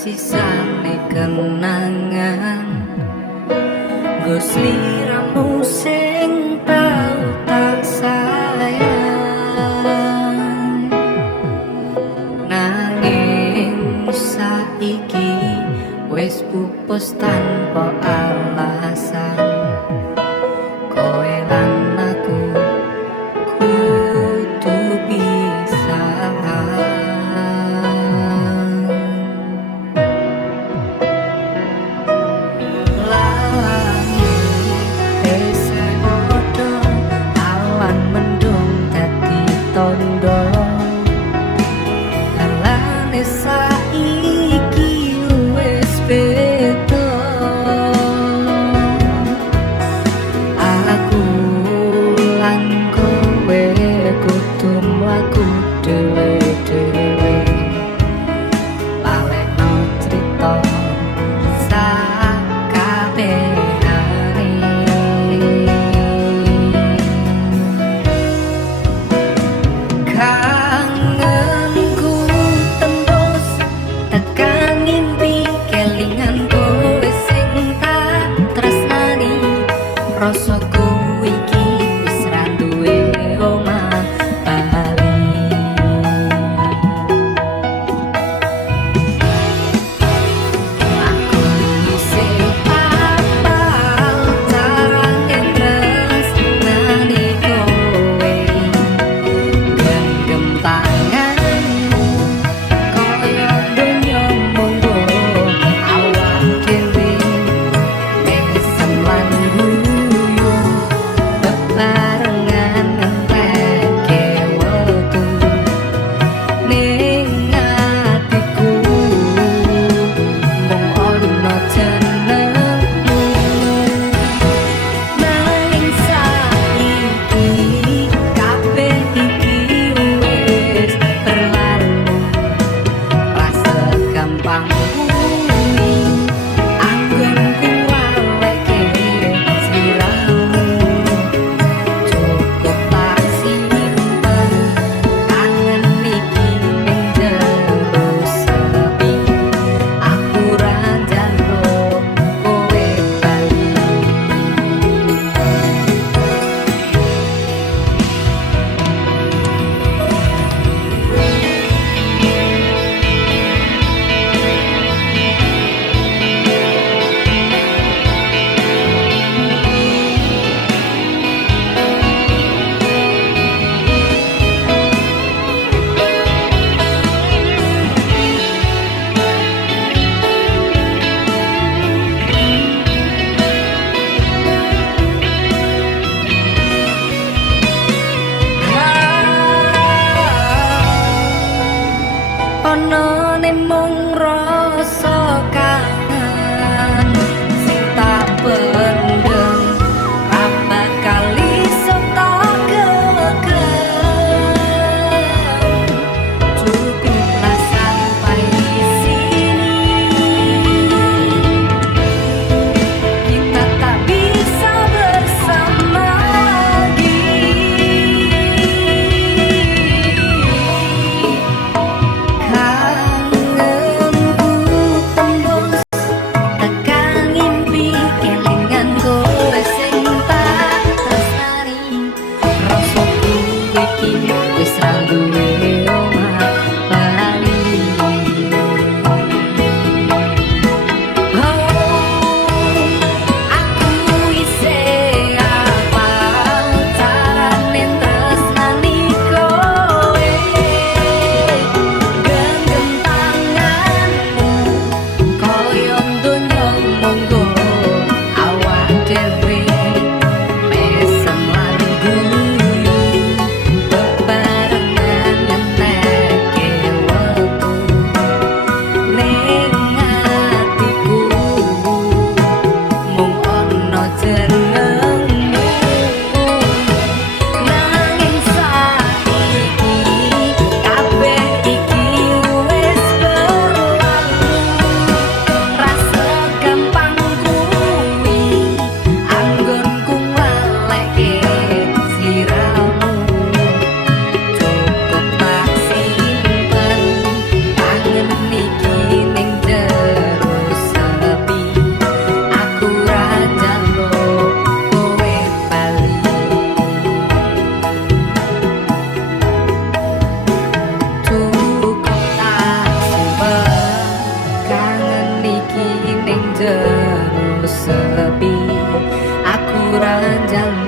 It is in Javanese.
sisane kenangan nggo sliramu sing tau tak sayang nanging saiki wis pupus tanpa alasan kowe lan aku kudu pisah. Tondo kalane saiki wis beda aku lan kowe kudu mlaku dhewe-dhewe balekno crita sakabehane. Kangenku tembus tekan ngimpi kelingan kowe sing tak tresnani rasaku iki wis ra duwe omah bali. Aku isih apal carane tresnani kowe genggam tanganmu kaya donya monggo awak dhewe mesem lan guyu panjang